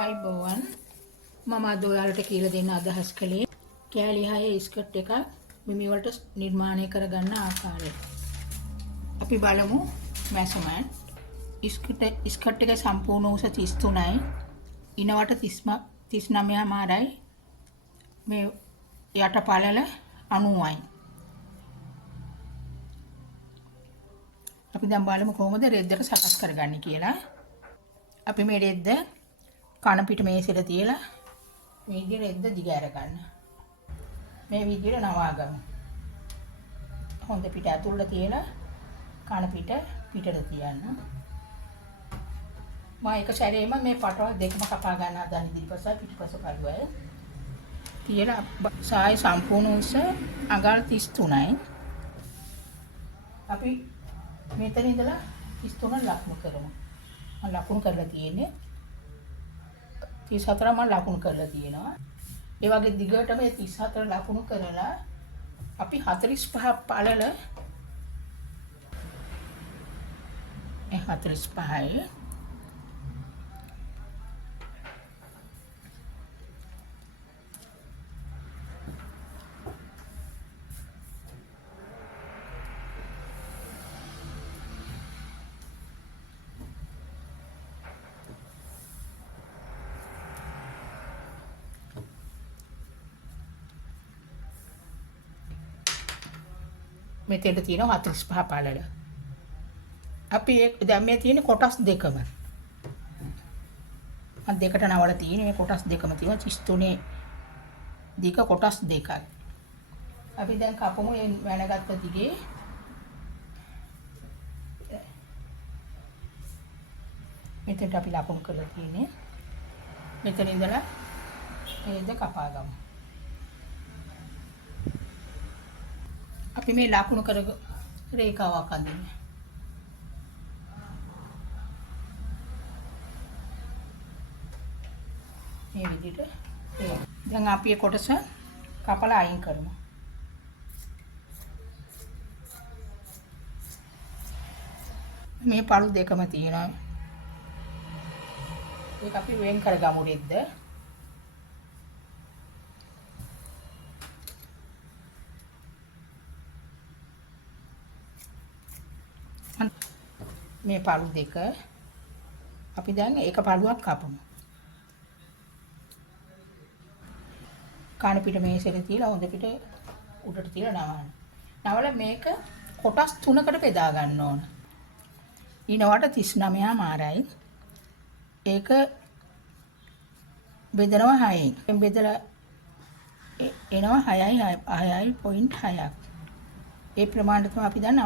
ආයිබෝවන් මම අද ඔයාලට කියලා දෙන්න අදහස් කළේ කෑලි 6 ස්කර්ට් එකක් මිමි වලට නිර්මාණය කරගන්න ආකාරය. අපි බලමු measurement. ස්කර්ට් එක සම්පූර්ණ උස 33යි. ඉනවට 39 මාරයි. මේ යට පළල 90යි. අපි දැන් බලමු කොහොමද රෙද්ද එක සකස් කරගන්නේ කියලා. අපි මේ රෙද්ද කන පිට මේසෙට තියලා මේ විදිහට රෙද්ද දිග අර ගන්න. මේ විදිහට නවා ගමු. හොඳ පිට ඇතුළට තියලා කන පිට පිටට තියන්න. මම එක සැරේම මේ පටවල් දෙකම කපා ගන්න හදන ඉදිරිපස පිටිපස පළුවයි. තියලා සාය සම්පූර්ණ උස අඟල් 33යි. අපි මෙතන ඉඳලා 33 ලකුණු කරමු. මම ලකුණු කරලා තියෙන්නේ 34 මම ලකුණු කරලා තියෙනවා. ඒ වගේ දිගට මේ 34 ලකුණු කරලා අපි 45 පළල 45යි මෙතෙන්ට තියෙනවා 45 පළල. අපි දැන් මේ තියෙන කොටස් දෙකම. මම දෙකට නවල තියෙන මේ කොටස් දෙකම තියෙනවා 33 දිග කොටස් දෙකක්. අපි දැන් කපමු මේ වැනගත්ත දිගේ. මෙතෙන්ට අපි ලකුණු කරලා තියෙන්නේ. මෙතන ඉඳලා මේක කපා ගමු. අපි මේ ලකුණු කර රේඛාවක් අඳින්න. මේ විදිහට දැන් අපි මේ කොටස කපලා අයින් කරමු. මේ පළු දෙකම තියෙනවා. ඒක අපි වෙන් කරගමු රෙද්ද. මේ පළු දෙක අපි දැන් එක පළුවක් කපමු. කන පිට මේසෙට තියලා හොඳ පිට උඩට තියලා නවන්න. නවල මේක කොටස් 3කට බෙදා ගන්න ඕන. ඊනවට 39 මාරයි. ඒක බෙදනවා 6න්. බෙදලා එනවා 6.6ක්. ඒ ප්‍රමාණයට තමයි අපි දැන්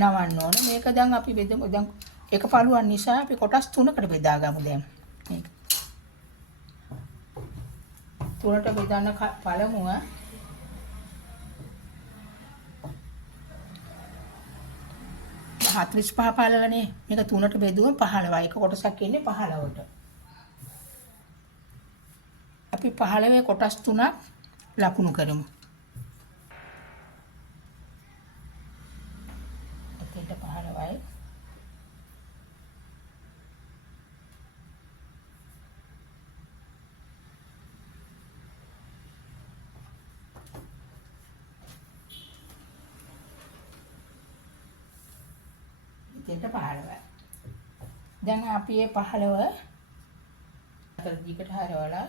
නවන්න ඕන. මේක දැන් අපි බෙදමු. දැන් එක පළුවක් නිසා අපි කොටස් 3කට බෙදා ගමු දැන්. මේක. 3ට බෙදන්න පළමුව 45 පළලනේ. මේක 3ට බෙදුවම 15යි. එක කොටසක් ඉන්නේ 15ට. අපි 15 කොටස් 3ක් ලකුණු කරමු. එතෙන්ට 15යි. එතෙන්ට 15යි. දැන් අපි මේ 15 අතර දිගට හරවලා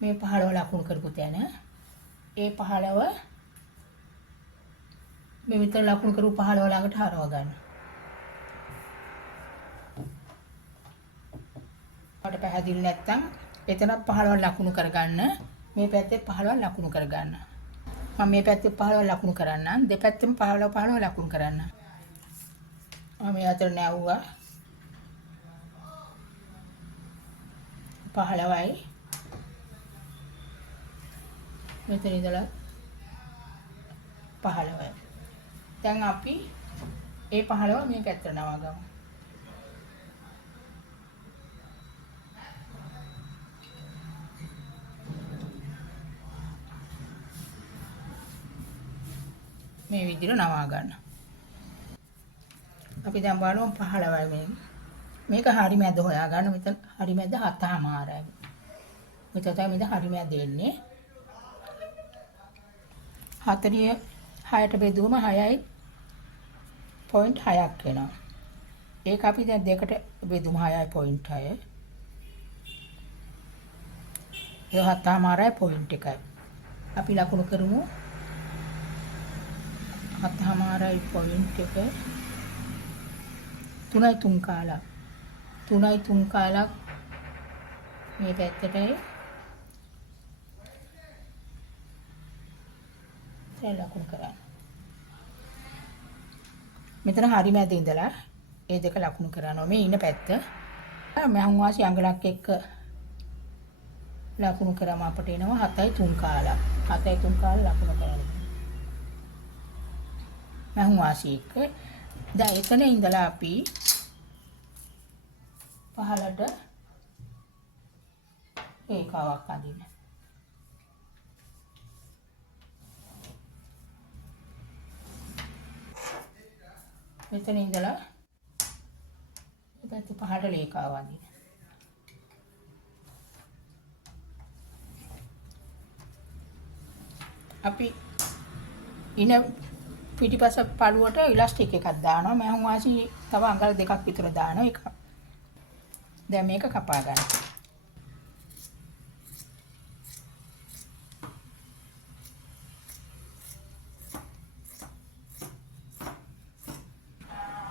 මේ 15 ලකුණු කරපු තැන ඒ 15 මේ විතර ලකුණු කරපු 15 ළඟට හරව ගන්න. අපට පැහැදිලි නැත්නම් එතනත් 15 ලකුණු කරගන්න. මේ පැත්තේ 15 ලකුණු කරගන්න. මම මේ පැත්තේ 15 ලකුණු කරන්නම්. දෙපැත්තෙම 15 ලකුණු කරන්න. මම මේ අතර නැවුවා 15යි. මෙතන ඉඳලා 15යි. දැන් අපි ඒ 15 මේ පැත්තට නවා ගමු. මේ විදිහට නවා ගන්න. අපි දැන් බලමු 15යි මේ මේක හරි මැද හොයාගන්න. මෙතන හරි මැද 7:00. මෙතන තමයි මෙතන හරි මැද එන්නේ. 46ට බෙදුවම 6.6ක් වෙනවා. ඒක අපි දැන් දෙකට බෙදුම 6.6. ඒ 7:00.1යි. අපි ලකුණු කරමු. 7:00.1 3.3 කාලක්. 3.3 කාලක් මේ පැත්තටයි. දැන් ලකුණු කරන්න. මෙතන හරි මැද ඉඳලා ඒ දෙක ලකුණු කරනවා. මේ ඉන්න පැත්ත මහන් වාසි අඟලක් එක්ක ලකුණු කරාම අපට එනවා 7.3 කාලක්. 7.3 කාල ලකුණු කරනවා. මහන් වාසි එක්ක දැන් එතන ඉඳලා අපි 15ට ඒකාවක් අඳින්න. මෙතන ඉඳලා පැත්ත 5ට රේඛාව අඳින්න. අපි ඉන පිටිපස පළුවට ඉලාස්ටික් එකක් දානවා. මම වාසි තව අඟල් දෙකක් විතර දානවා. ඒක දැන් මේක කපා ගන්න.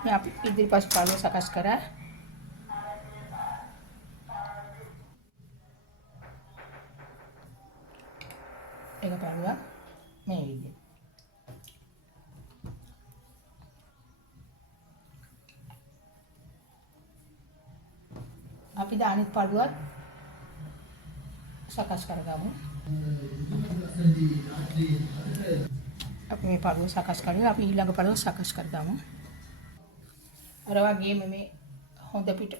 මේ අපි ඉදිරිපස් පළුව සකස් කරා. ඒක පළුව මේ විදිහට. අපි අනිත් පළුවත් සකස් කරගමු. අපි මේ පළුව සකස් කරලා අපි ඊළඟ පළුව සකස් කරගමු. අර වගේම මේ හොඳ පිට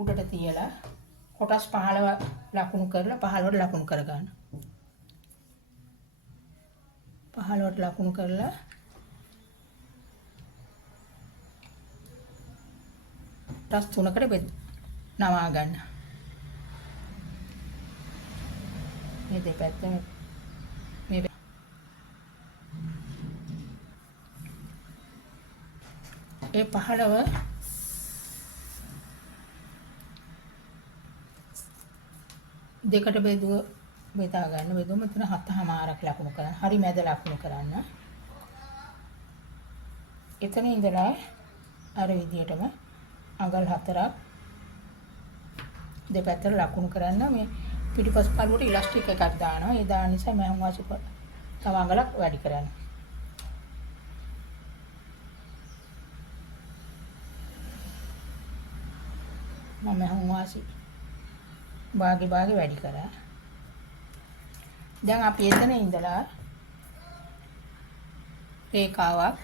උඩට තියලා කොටස් 15 ලකුණු කරලා 15ට ලකුණු කරගන්න. 15ට ලකුණු කරලා කොටස් 3කට නවා ගන්න. මේ දෙපැත්ත මේ ඒ 15 දෙකට බෙදා ගන්න. බෙදුවම මෙතන 7:00ක් ලකුණු කරන්න. හරි මැද ලකුණු කරන්න. එතන ඉඳලා අර විදිහටම අඟල් 4ක් දෙපැත්තට ලකුණු කරන්න. මේ පිටිපස් පළුවට ඉලාස්ටික් එකක් දානවා. ඒ දාන නිසා මම වාසි තව අඟලක් වැඩි කරන්න. මම වාසි භාගේ වැඩි කරා. දැන් අපි එතන ඉඳලා රේඛාවක්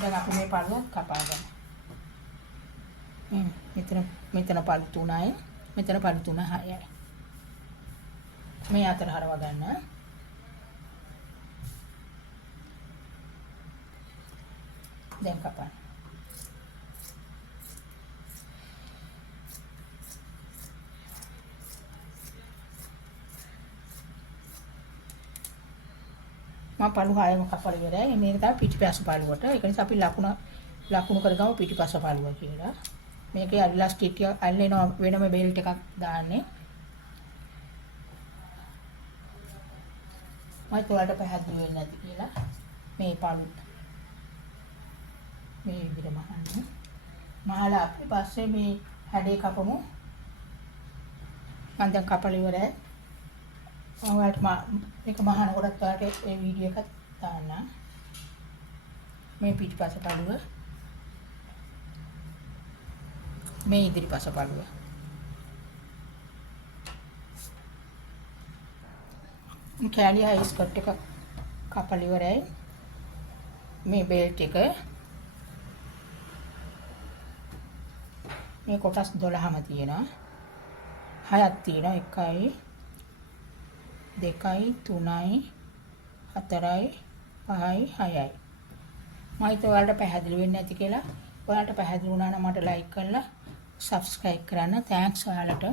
දැන් අපි මේ පළුව කපා ගමු. මෙතන පළු 3යි, මෙතන පළු 6යි. මේ අතර හරව ගන්න. දැන් කපන්න. මම පළු 6ම කපලා ඉවරයි. මේක තමයි පිටිපස්ස පළුවට. ඒක නිසා අපි ලකුණු කරගමු පිටිපස්ස පළුව කියලා. මේකේ ඉලාස්ටික් එක අල්ලනවා වෙනම බෙල්ට් එකක් දාන්නේ. මම ඔයාලට පැහැදිලි වෙන්නේ නැති කියලා මේ පළු මේ විදිහට මහන්න. මහලා අපි පස්සේ මේ හැඩේ කපමු. මම දැන් කපලා ඉවරයි. ඔයාලට මේක මහනකොටත් ඔයාලට මේ වීඩියෝ එකක් දාන්න. මේ පිටිපස්ස පළුව. මේ ඉදිරිපස පළුව. කැලිය හයි ස්කර්ට් එක කපලා ඉවරයි. මේ බෙල්ට් එක මේ කොටස් 12ම තියෙනවා. 6ක් තියෙනවා. 1යි 2යි 3යි 4යි 5යි 6යි. මම හිතුවා ඔයාලට පැහැදිලි වෙන්නේ නැති කියලා. ඔයාලට පැහැදිලි වුණා නම් මට ලයික් කරලා subscribe කරන්න. thanks ඔයාලට.